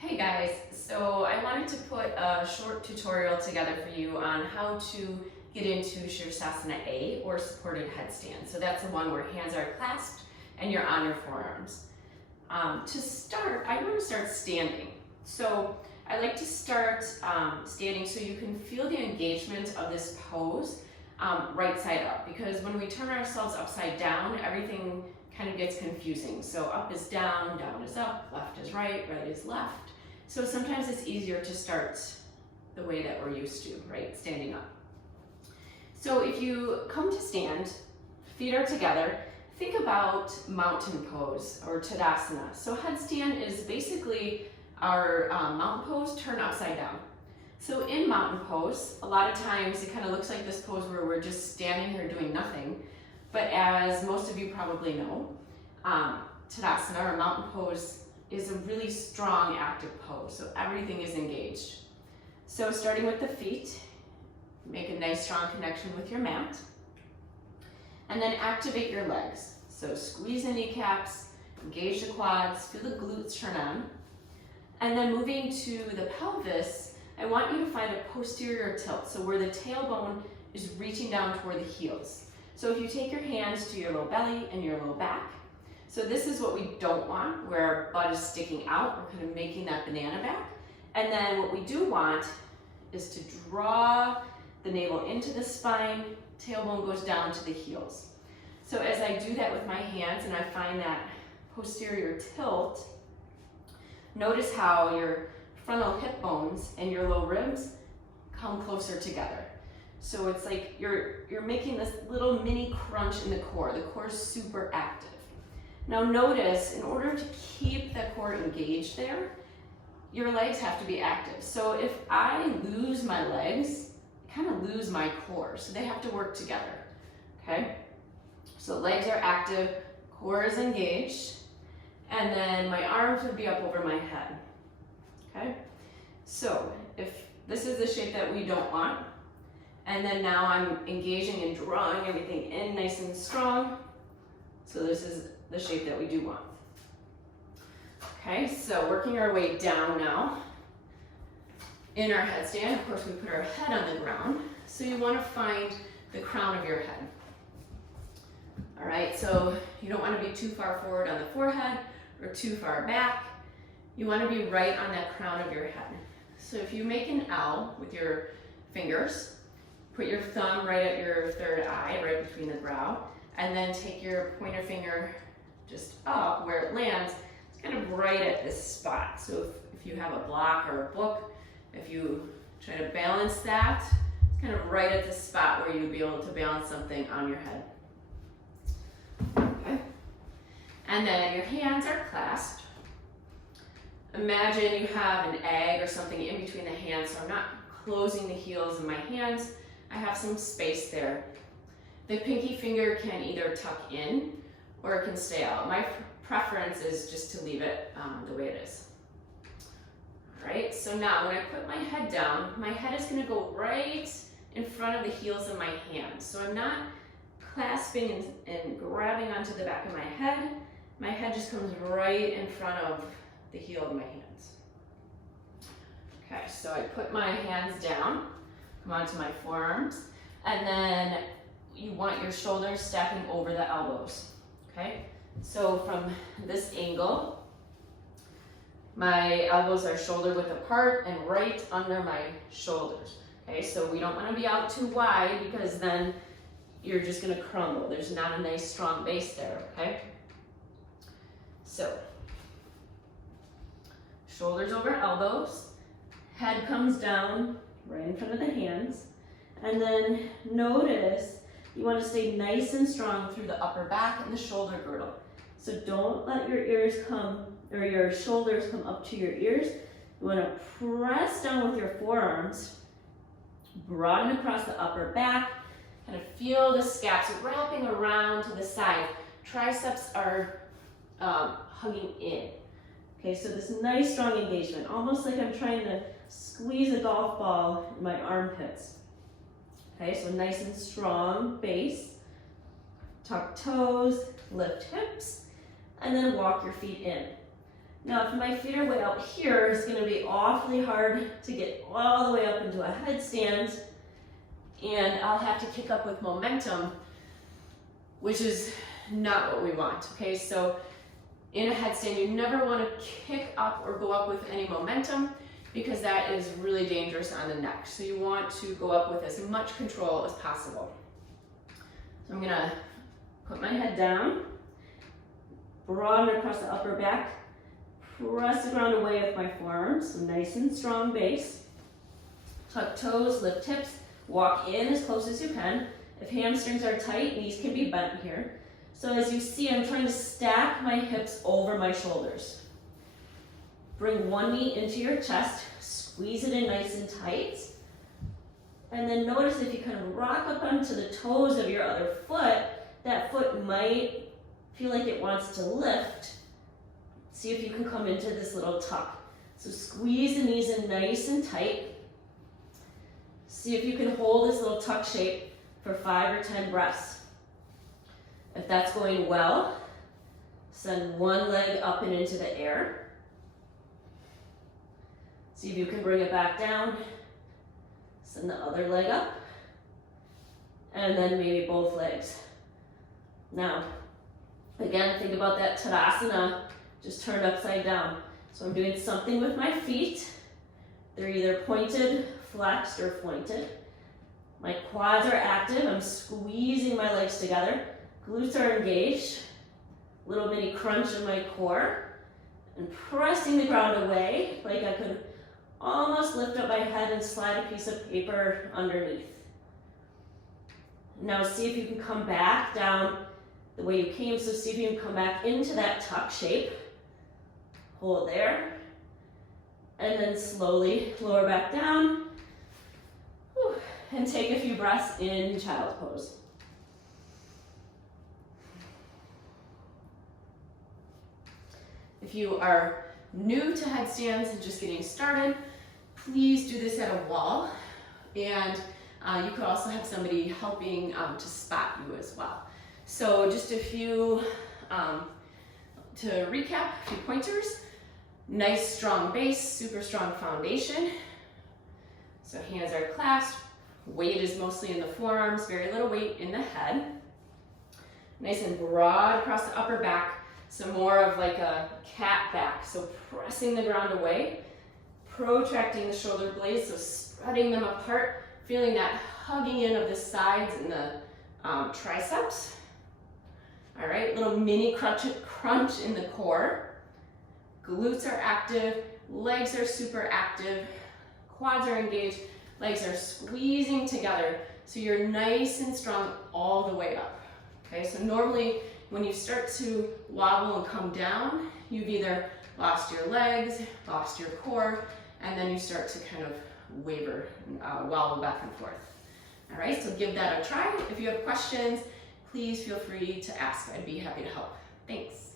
Hey guys, so I wanted to put a short tutorial together for you on how to get into Sirsasana A or Supported Headstand. So that's the one where hands are clasped and you're on your forearms. To start, I want to start standing. So I like to start standing so you can feel the engagement of this pose right side up, because when we turn ourselves upside down, everything kind of gets confusing. So up is down, down is up, left is right, right is left. So sometimes it's easier to start the way that we're used to, right? Standing up. So if you come to stand, feet are together, think about mountain pose or Tadasana. So headstand is basically our mountain pose turned upside down. So in mountain pose, a lot of times it kind of looks like this pose where we're just standing here doing nothing. But as most of you probably know, Tadasana or mountain pose is a really strong active pose. So everything is engaged. So starting with the feet, make a nice strong connection with your mat. And then activate your legs. So squeeze the kneecaps, engage the quads, feel the glutes turn on. And then moving to the pelvis, I want you to find a posterior tilt. So where the tailbone is reaching down toward the heels. So if you take your hands to your low belly and your low back, so this is what we don't want, where our butt is sticking out. We're kind of making that banana back. And then what we do want is to draw the navel into the spine, tailbone goes down to the heels. So as I do that with my hands and I find that posterior tilt, notice how your frontal hip bones and your low ribs come closer together. So it's like you're making this little mini crunch in the core. The core is super active. Now notice, in order to keep the core engaged there, your legs have to be active. So if I lose my legs, I kind of lose my core. So they have to work together, okay? So legs are active, core is engaged, and then my arms would be up over my head, okay? So if this is the shape that we don't want, and then now I'm engaging and drawing everything in nice and strong, so this is the shape that we do want. Okay, so working our way down now. In our headstand, of course, we put our head on the ground. So you want to find the crown of your head. All right, so you don't want to be too far forward on the forehead or too far back. You want to be right on that crown of your head. So if you make an L with your fingers, put your thumb right at your third eye, right between the brow, and then take your pointer finger just up where it lands. It's kind of right at this spot. So if you have a block or a book, if you try to balance that, it's kind of right at the spot where you'd be able to balance something on your head. Okay. And then your hands are clasped. Imagine you have an egg or something in between the hands, so I'm not closing the heels of my hands. I have some space there. The pinky finger can either tuck in or it can stay out. My preference is just to leave it the way it is. All right, so now when I put my head down, my head is gonna go right in front of the heels of my hands. So I'm not clasping and grabbing onto the back of my head. My head just comes right in front of the heel of my hands. Okay, so I put my hands down, come onto my forearms, and then you want your shoulders stacking over the elbows, okay? So from this angle, my elbows are shoulder width apart and right under my shoulders, okay? So we don't want to be out too wide because then you're just going to crumble. There's not a nice strong base there, okay? So shoulders over elbows, head comes down right in front of the hands, and then notice you want to stay nice and strong through the upper back and the shoulder girdle. So don't let your ears come, or your shoulders come up to your ears. You want to press down with your forearms, broaden across the upper back, kind of feel the scaps wrapping around to the side. Triceps are hugging in. Okay, so this nice strong engagement, almost like I'm trying to squeeze a golf ball in my armpits. Okay, so nice and strong base. Tuck toes, lift hips, and then walk your feet in. Now, if my feet are way out here, it's going to be awfully hard to get all the way up into a headstand, and I'll have to kick up with momentum, which is not what we want, okay? So in a headstand, you never want to kick up or go up with any momentum because that is really dangerous on the neck. So you want to go up with as much control as possible. So I'm gonna put my head down, broaden across the upper back, press the ground away with my forearms, so nice and strong base. Tuck toes, lift hips, walk in as close as you can. If hamstrings are tight, knees can be bent here. So as you see, I'm trying to stack my hips over my shoulders. Bring one knee into your chest, squeeze it in nice and tight. And then notice if you kind of rock up onto the toes of your other foot, that foot might feel like it wants to lift. See if you can come into this little tuck. So squeeze the knees in nice and tight. See if you can hold this little tuck shape for 5 or 10 breaths. If that's going well, send one leg up and into the air. See if you can bring it back down. Send the other leg up. And then maybe both legs. Now, again, think about that Tadasana, just turned upside down. So I'm doing something with my feet. They're either pointed, flexed, or pointed. My quads are active. I'm squeezing my legs together. Glutes are engaged. Little mini crunch in my core. And pressing the ground away, like I could almost lift up my head and slide a piece of paper underneath. Now see if you can come back down the way you came. So see if you can come back into that tuck shape. Hold there. And then slowly lower back down. Whew. And take a few breaths in child's pose. If you are new to headstands and just getting started, please do this at a wall. And you could also have somebody helping to spot you as well. So just a few, to recap, a few pointers. Nice strong base, super strong foundation. So hands are clasped. Weight is mostly in the forearms, very little weight in the head. Nice and broad across the upper back. So more of like a cat back. So pressing the ground away, protracting the shoulder blades, so spreading them apart, feeling that hugging in of the sides and the triceps. All right, little mini crunch in the core. Glutes are active, legs are super active, quads are engaged, legs are squeezing together. So you're nice and strong all the way up. Okay, so normally when you start to wobble and come down, you've either lost your legs, lost your core, and then you start to kind of waver, wobble back and forth. All right, so give that a try. If you have questions, please feel free to ask. I'd be happy to help. Thanks.